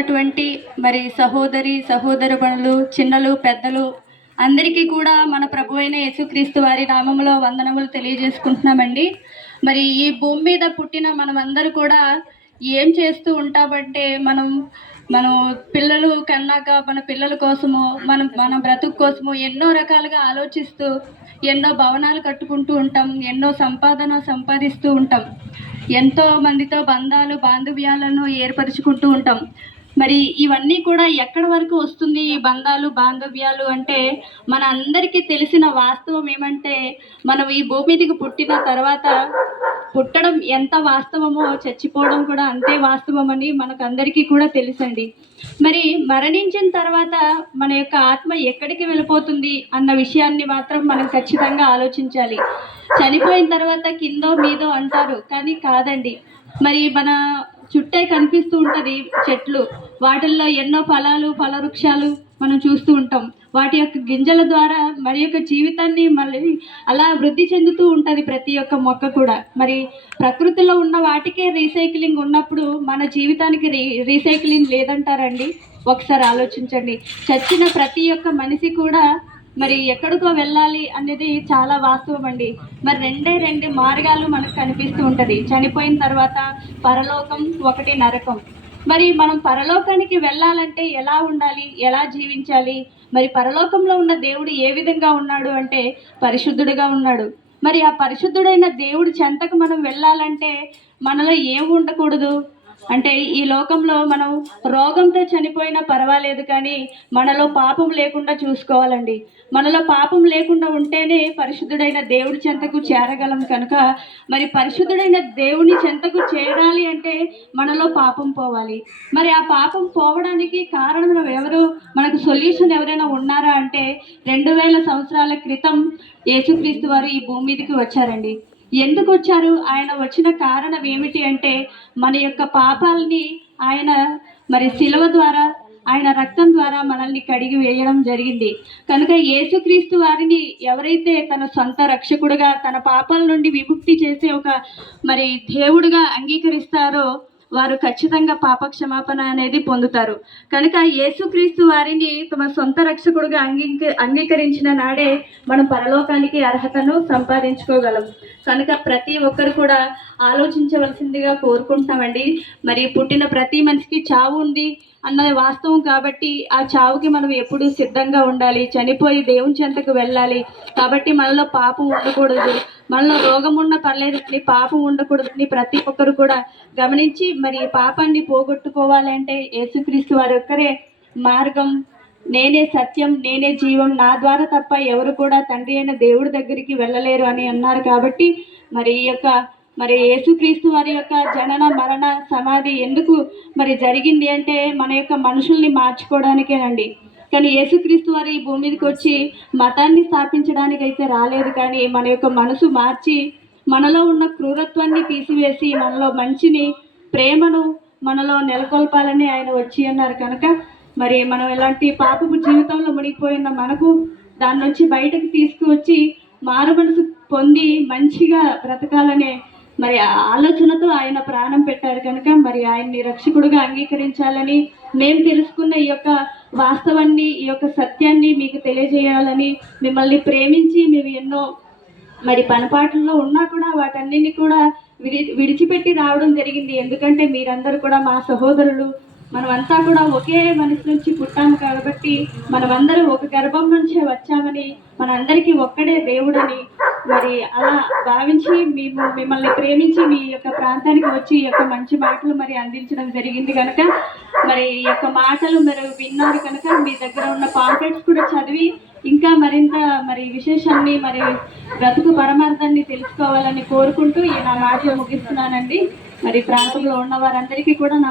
అటువంటి మరి సహోదరి సహోదరులు చిన్నలు పెద్దలు అందరికీ కూడా మన ప్రభు అయిన యేసుక్రీస్తు వారి నామంలో వందనములు తెలియజేసుకుంటున్నామండి. మరి ఈ భూమి మీద పుట్టిన మనమందరూ కూడా ఏం చేస్తూ ఉంటామంటే మనం మనం పిల్లలు కన్నాక మన పిల్లల కోసము మనం మన బ్రతుకు కోసము ఎన్నో రకాలుగా ఆలోచిస్తూ ఎన్నో భవనాలు కట్టుకుంటూ ఉంటాం ఎన్నో సంపాదన సంపాదిస్తూ ఉంటాం ఎంతో మందితో బంధాలు బాంధవ్యాలను ఏర్పరచుకుంటూ ఉంటాం. మరి ఇవన్నీ కూడా ఎక్కడి వరకు వస్తుంది? ఈ బంధాలు బాంధవ్యాలు అంటే మన అందరికీ తెలిసిన వాస్తవం ఏమంటే మనం ఈ భూమి మీదకి పుట్టిన తర్వాత పుట్టడం ఎంత వాస్తవమో చచ్చిపోవడం కూడా అంతే వాస్తవమని మనకు అందరికీ కూడా తెలుసండి. మరి మరణించిన తర్వాత మన యొక్క ఆత్మ ఎక్కడికి వెళ్ళిపోతుంది అన్న విషయాన్ని మాత్రం మనం ఖచ్చితంగా ఆలోచించాలి. చనిపోయిన తర్వాత కిందో మీదో అంటారు కానీ కాదండి. మరి మన చుట్టే కనిపిస్తూ ఉంటుంది చెట్లు. వాటిల్లో ఎన్నో ఫలాలు ఫలవృక్షాలు మనం చూస్తూ ఉంటాం. వాటి యొక్క గింజల ద్వారా మరి యొక్క జీవితాన్ని మళ్ళీ అలా వృద్ధి చెందుతూ ఉంటుంది ప్రతి ఒక్క మొక్క కూడా. మరి ప్రకృతిలో ఉన్న వాటికే రీసైక్లింగ్ ఉన్నప్పుడు మన జీవితానికి రీ రీసైక్లింగ్ లేదంటారండి? ఒకసారి ఆలోచించండి. చచ్చిన ప్రతి ఒక్క మనిషి కూడా మరి ఎక్కడికో వెళ్ళాలి అనేది చాలా వాస్తవం అండి. మరి రెండే రెండు మార్గాలు మనకు కనిపిస్తూ ఉంటుంది. చనిపోయిన తర్వాత పరలోకం ఒకటి నరకం. మరి మనం పరలోకానికి వెళ్ళాలంటే ఎలా ఉండాలి? ఎలా జీవించాలి? మరి పరలోకంలో ఉన్న దేవుడు ఏ విధంగా ఉన్నాడు అంటే పరిశుద్ధుడిగా ఉన్నాడు. మరి ఆ పరిశుద్ధుడైన దేవుడు చెంతకు మనం వెళ్ళాలంటే మనలో ఏం ఉండకూడదు? అంటే ఈ లోకంలో మనం రోగంతో చనిపోయినా పర్వాలేదు కానీ మనలో పాపం లేకుండా చూసుకోవాలండి. మనలో పాపం లేకుండా ఉంటేనే పరిశుద్ధుడైన దేవుడి చెంతకు చేరగలం కనుక మరి పరిశుద్ధుడైన దేవుని చెంతకు చేరాలి అంటే మనలో పాపం పోవాలి. మరి ఆ పాపం పోవడానికి కారణం ఎవరు? మనకు సొల్యూషన్ ఎవరైనా ఉన్నారా? అంటే రెండు వేల సంవత్సరాల క్రితం యేసుక్రీస్తు వారు ఈ భూమి మీదకి వచ్చారండి. ఎందుకు వచ్చారు? ఆయన వచ్చిన కారణం ఏమిటి అంటే మన యొక్క పాపాలని ఆయన మరి శిలువ ద్వారా ఆయన రక్తం ద్వారా మనల్ని కడిగి వేయడం జరిగింది. కనుక యేసుక్రీస్తు వారిని ఎవరైతే తన సొంత రక్షకుడుగా తన పాపాల నుండి విముక్తి చేసే ఒక మరి దేవుడుగా అంగీకరిస్తారో వారు ఖచ్చితంగా పాప క్షమాపణ అనేది పొందుతారు. కనుక యేసుక్రీస్తు వారిని తమ సొంత రక్షకుడుగా అంగీక అంగీకరించిన నాడే మనం పరలోకానికి అర్హతను సంపాదించుకోగలం. కనుక ప్రతి ఒక్కరు కూడా ఆలోచించవలసిందిగా కోరుకుంటామండి. మరి పుట్టిన ప్రతి మనిషికి చావు ఉంది అన్నది వాస్తవం కాబట్టి ఆ చావుకి మనం ఎప్పుడూ సిద్ధంగా ఉండాలి. చనిపోయి దేవుని చెంతకు వెళ్ళాలి. కాబట్టి మనలో పాపం ఉండకూడదు. మనలో రోగం ఉన్న పర్లేదు కానీ పాపం ఉండకూడదని ప్రతి ఒక్కరు కూడా గమనించి మరి పాపాన్ని పోగొట్టుకోవాలంటే యేసుక్రీస్తు వారి ఒక్కరే మార్గం. నేనే సత్యం నేనే జీవం. నా ద్వారా తప్ప ఎవరు కూడా తండ్రి అయిన దేవుడి దగ్గరికి వెళ్ళలేరు అని అన్నారు కాబట్టి మరి ఈ యొక్క మరి యేసుక్రీస్తు వారి యొక్క జనన మరణ సమాధి ఎందుకు మరి జరిగింది అంటే మన యొక్క మనుషుల్ని మార్చుకోవడానికేనండి. కానీ యేసుక్రీస్తు వారి ఈ భూమి మీదకి వచ్చి మతాన్ని స్థాపించడానికి అయితే రాలేదు కానీ మన యొక్క మనసు మార్చి మనలో ఉన్న క్రూరత్వాన్ని తీసివేసి మనలో మంచిని ప్రేమను మనలో నెలకొల్పాలని ఆయన వచ్చి అన్నారు. కనుక మరి మనం ఎలాంటి పాపపు జీవితంలో మునిగిపోయిన మనకు దాని నుంచి బయటకు తీసుకువచ్చి మారు మనసు పొంది మంచిగా బ్రతకాలనే మరి ఆ ఆలోచనతో ఆయన ప్రాణం పెట్టారు కనుక మరి ఆయన్ని రక్షకుడుగా అంగీకరించాలని మేము తెలుసుకున్న ఈ యొక్క వాస్తవాన్ని ఈ యొక్క సత్యాన్ని మీకు తెలియజేయాలని మిమ్మల్ని ప్రేమించి మేము ఎన్నో మరి పనపాట్లలో ఉన్నా కూడా వాటన్నిటిని కూడా విడి విడిచిపెట్టి రావడం జరిగింది. ఎందుకంటే మీరందరూ కూడా మా సహోదరులు. మనమంతా కూడా ఒకే మనసు నుంచి పుట్టాము కాబట్టి మనమందరూ ఒక గర్భం నుంచే వచ్చామని మనందరికీ ఒక్కడే దేవుడని మరి అలా భావించి మేము మిమ్మల్ని ప్రేమించి మీ యొక్క ప్రాంతానికి వచ్చి ఈ యొక్క మంచి మాటలు మరి అందించడం జరిగింది కనుక మరి ఈ యొక్క మాటలు మీరు విన్నారు కనుక మీ దగ్గర ఉన్న పాంప్లెట్స్ కూడా చదివి ఇంకా మరింత మరి విశేషాన్ని మరి బ్రతుకు పరమార్థాన్ని తెలుసుకోవాలని కోరుకుంటూ ఈ నా మాటలు ముగిస్తున్నానండి. మరి ప్రాంతంలో ఉన్న వారందరికీ కూడా నా